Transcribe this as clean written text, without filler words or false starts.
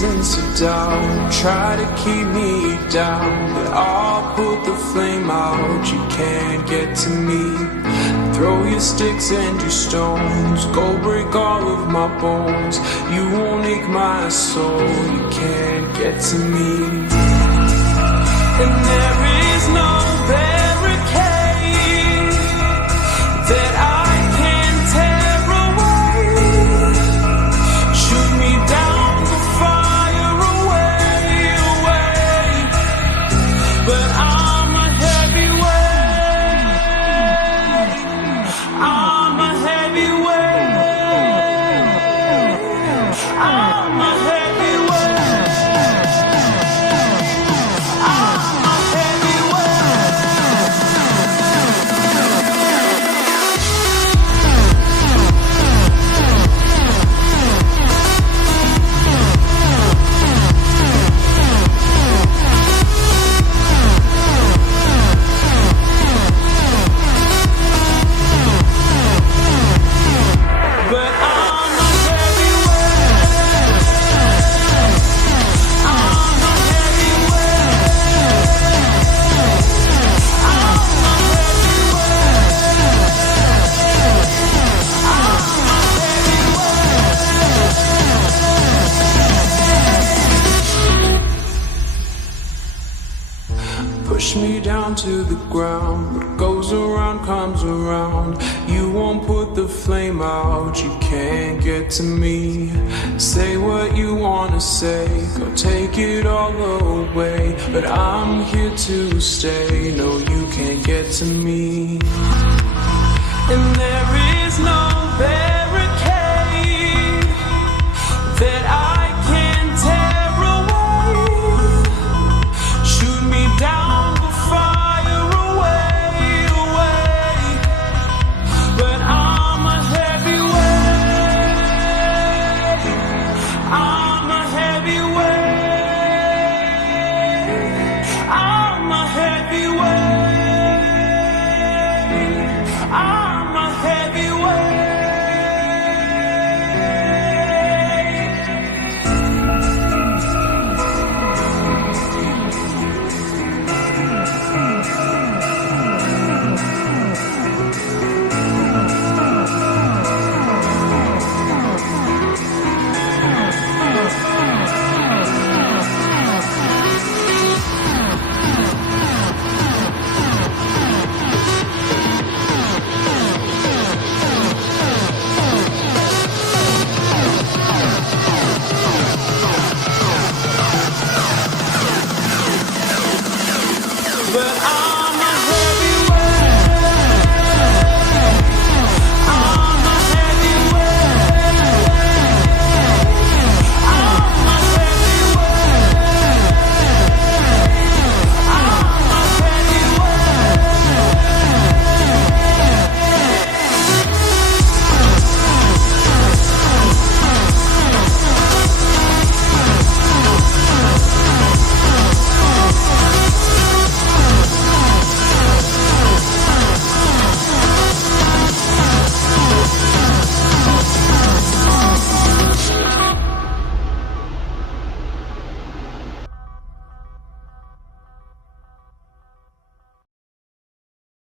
reasons to doubt, try to keep me down, but I'll put the flame out. You can't get to me. Throw your sticks and your stones, go break all of my bones. You won't ache my soul, you can't get to me. And there is no barricade that I can tear away. Shoot me down to fire away, away. But I'm a heavyweight. I'm a heavyweight. I'm a heavyweight. Push me down to the ground. What goes around comes around. You won't put the flame out, you can't get to me. Say what you wanna say, go take it all away, but I'm here to stay. No, you can't get to me. And there is no barricade that I can tear away. Shoot me down, but